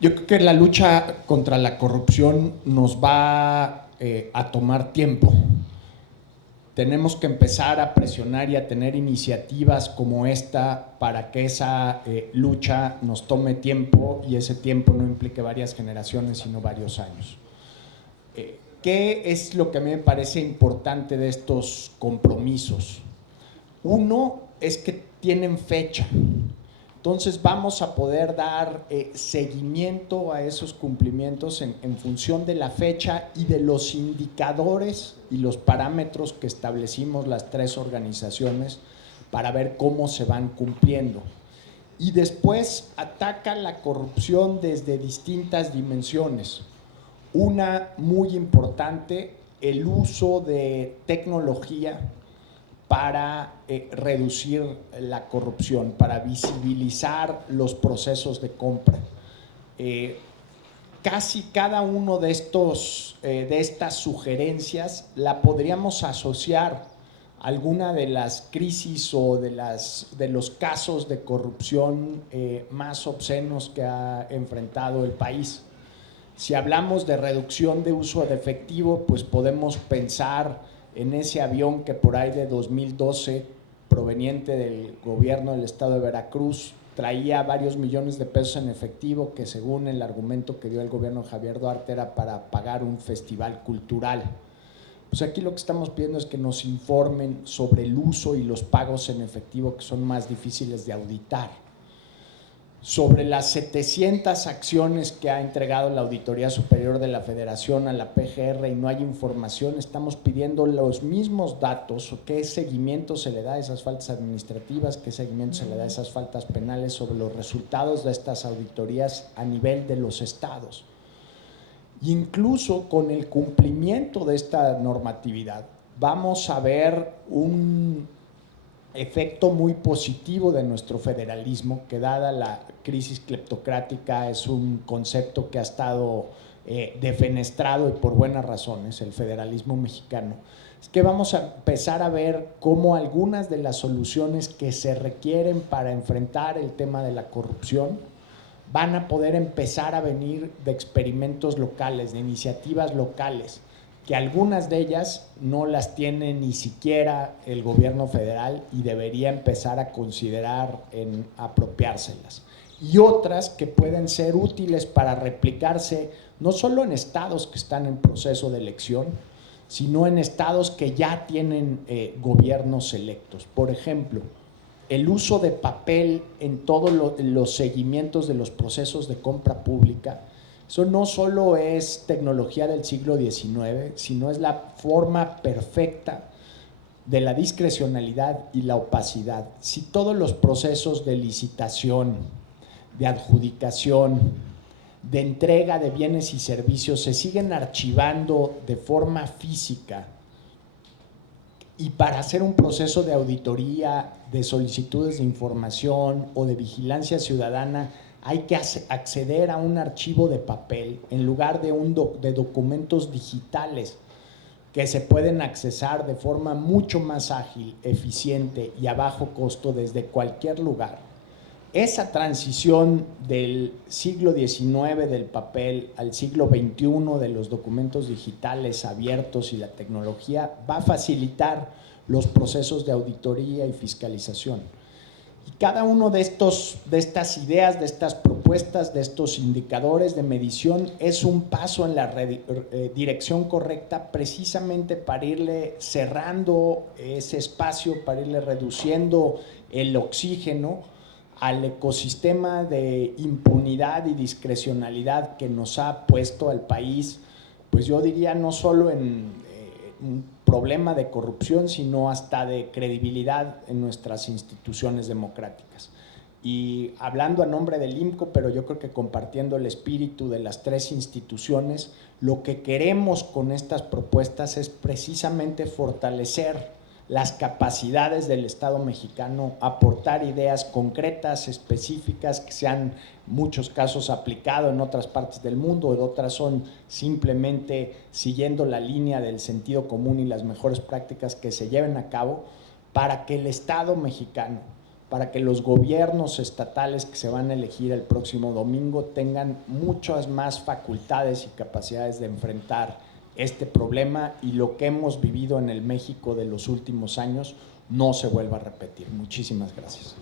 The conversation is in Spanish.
Yo creo que la lucha contra la corrupción nos va a tomar tiempo. Tenemos que empezar a presionar y a tener iniciativas como esta para que esa lucha nos tome tiempo y ese tiempo no implique varias generaciones, sino varios años. ¿Qué es lo que a mí me parece importante de estos compromisos? Uno es que tienen fecha. Entonces vamos a poder dar seguimiento a esos cumplimientos en función de la fecha y de los indicadores y los parámetros que establecimos las tres organizaciones para ver cómo se van cumpliendo. Y después ataca la corrupción desde distintas dimensiones. Una muy importante, el uso de tecnología para reducir la corrupción, para visibilizar los procesos de compra. Casi cada uno de estas sugerencias la podríamos asociar a alguna de las crisis o de los casos de corrupción más obscenos que ha enfrentado el país. Si hablamos de reducción de uso de efectivo, pues podemos pensar en ese avión que por ahí de 2012, proveniente del gobierno del estado de Veracruz, traía varios millones de pesos en efectivo que, según el argumento que dio el gobierno de Javier Duarte, era para pagar un festival cultural. Pues aquí lo que estamos pidiendo es que nos informen sobre el uso y los pagos en efectivo, que son más difíciles de auditar. Sobre las 700 acciones que ha entregado la Auditoría Superior de la Federación a la PGR y no hay información, estamos pidiendo los mismos datos, qué seguimiento se le da a esas faltas administrativas, qué seguimiento se le da a esas faltas penales sobre los resultados de estas auditorías a nivel de los estados. Incluso con el cumplimiento de esta normatividad, vamos a ver un efecto muy positivo de nuestro federalismo, que dada la crisis cleptocrática es un concepto que ha estado defenestrado y por buenas razones, el federalismo mexicano. Es que vamos a empezar a ver cómo algunas de las soluciones que se requieren para enfrentar el tema de la corrupción van a poder empezar a venir de experimentos locales, de iniciativas locales, que algunas de ellas no las tiene ni siquiera el gobierno federal y debería empezar a considerar en apropiárselas. Y otras que pueden ser útiles para replicarse no solo en estados que están en proceso de elección, sino en estados que ya tienen gobiernos electos. Por ejemplo, el uso de papel en todos los seguimientos de los procesos de compra pública. Eso no solo es tecnología del siglo XIX, sino es la forma perfecta de la discrecionalidad y la opacidad. Si todos los procesos de licitación, de adjudicación, de entrega de bienes y servicios se siguen archivando de forma física, y para hacer un proceso de auditoría, de solicitudes de información o de vigilancia ciudadana, hay que acceder a un archivo de papel en lugar de documentos digitales que se pueden accesar de forma mucho más ágil, eficiente y a bajo costo desde cualquier lugar. Esa transición del siglo XIX del papel al siglo XXI de los documentos digitales abiertos y la tecnología va a facilitar los procesos de auditoría y fiscalización. Y cada uno de estas ideas, de estas propuestas, de estos indicadores de medición es un paso en la dirección correcta, precisamente para irle cerrando ese espacio, para irle reduciendo el oxígeno al ecosistema de impunidad y discrecionalidad que nos ha puesto al país, pues yo diría no solo en un problema de corrupción, sino hasta de credibilidad en nuestras instituciones democráticas. Y hablando a nombre del IMCO, pero yo creo que compartiendo el espíritu de las tres instituciones, lo que queremos con estas propuestas es precisamente fortalecer las capacidades del Estado mexicano, aportar ideas concretas, específicas, que se han en muchos casos aplicado en otras partes del mundo, otras son simplemente siguiendo la línea del sentido común y las mejores prácticas que se lleven a cabo para que el Estado mexicano para que los gobiernos estatales que se van a elegir el próximo domingo tengan muchas más facultades y capacidades de enfrentar este problema y lo que hemos vivido en el México de los últimos años no se vuelva a repetir. Muchísimas gracias.